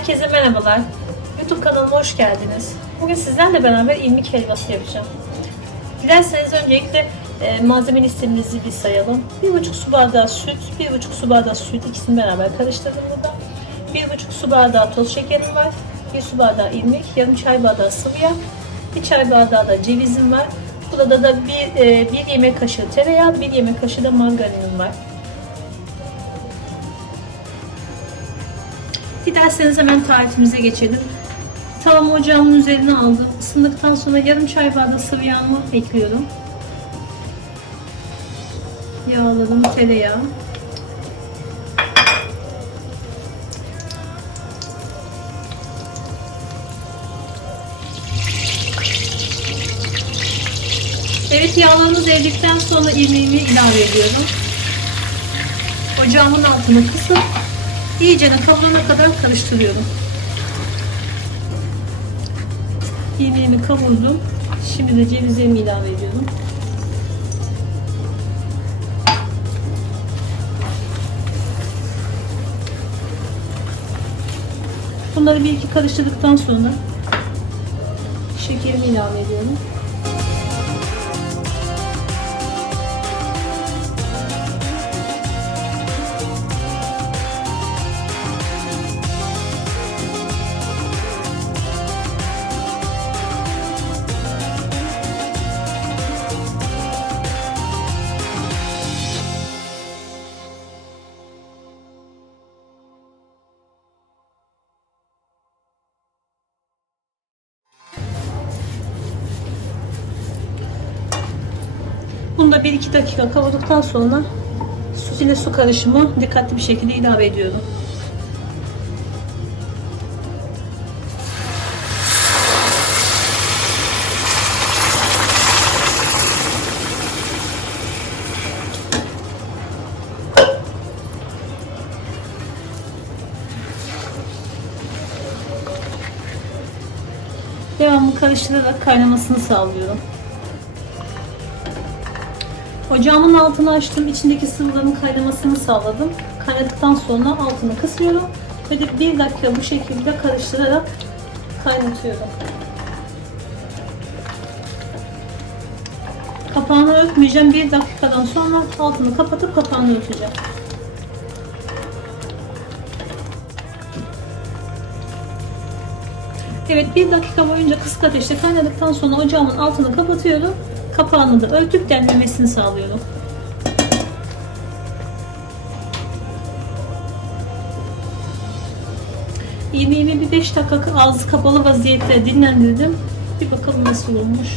Herkese merhabalar. YouTube kanalıma hoş geldiniz. Bugün sizlerle beraber ilmik helvası yapacağım. Dilerseniz öncelikle e, malzeme listemizi bir sayalım. 1,5 su bardağı süt, 1,5 su bardağı süt ikisini beraber karıştırdım burada. 1,5 su bardağı toz şekerim var. 1 su bardağı ilmik, yarım çay bardağı sıvı yağ, 1 çay bardağı da cevizim var. Burada da bir, e, bir yemek kaşığı tereyağı, bir yemek kaşığı da margarinim var. Dilerseniz hemen tarifimize geçelim. Tavamı ocağımın üzerine aldım. Isındıktan sonra yarım çay bardağı sıvı yağımı ekliyorum. Yağladım tereyağı. Evet yağlarımız eridikten sonra irmiğimi ilave ediyorum. Ocağımın altını kısıp İyice kavrulana kadar karıştırıyorum. İrmiğimi kavurdum. Şimdi de cevizlerimi ilave ediyorum. Bunları bir iki karıştırdıktan sonra şekerimi ilave ediyorum. Bunu da 1-2 dakika kavurduktan sonra süt ile su karışımı dikkatli bir şekilde ilave ediyorum. Devamlı karıştırarak kaynamasını sağlıyorum. Ocağımın altını açtım. içindeki sıvıların kaynamasını sağladım. Kaynadıktan sonra altını kısıyorum. Ve de bir dakika bu şekilde karıştırarak kaynatıyorum. Kapağını örtmeyeceğim. Bir dakikadan sonra altını kapatıp kapağını örteceğim. Evet bir dakika boyunca kısık ateşte kaynadıktan sonra ocağımın altını kapatıyorum. Kapağını da örtüp demlemesini sağlıyorum. Yemeğimi bir 5 dakika ağzı kapalı vaziyette dinlendirdim. Bir bakalım nasıl olmuş.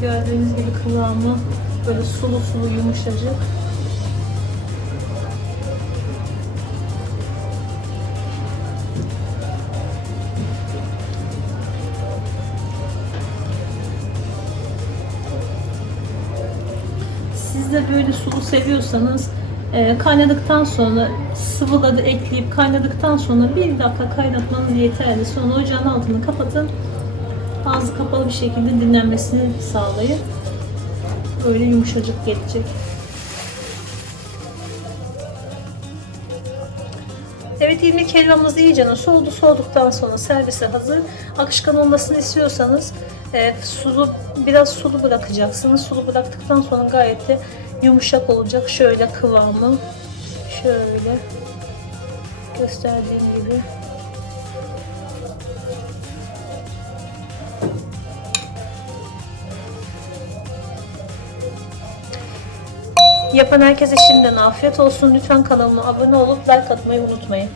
Gördüğünüz gibi kıvamı böyle sulu sulu yumuşacık. Siz de böyle sulu seviyorsanız e, kaynadıktan sonra sıvıları ekleyip kaynadıktan sonra bir dakika kaynatmanız yeterli. Sonra ocağın altını kapatın. Ağzı kapalı bir şekilde dinlenmesini sağlayın. Böyle yumuşacık gelecek. Evet ilmek helvamız iyice soğudu. Soğuduktan sonra servise hazır. Akışkan olmasını istiyorsanız e, sulu biraz sulu bırakacaksınız. Sulu bıraktıktan sonra gayet de yumuşak olacak. Şöyle kıvamı şöyle gösterdiğim gibi. Yapan herkese şimdiden afiyet olsun. Lütfen kanalıma abone olup like atmayı unutmayın.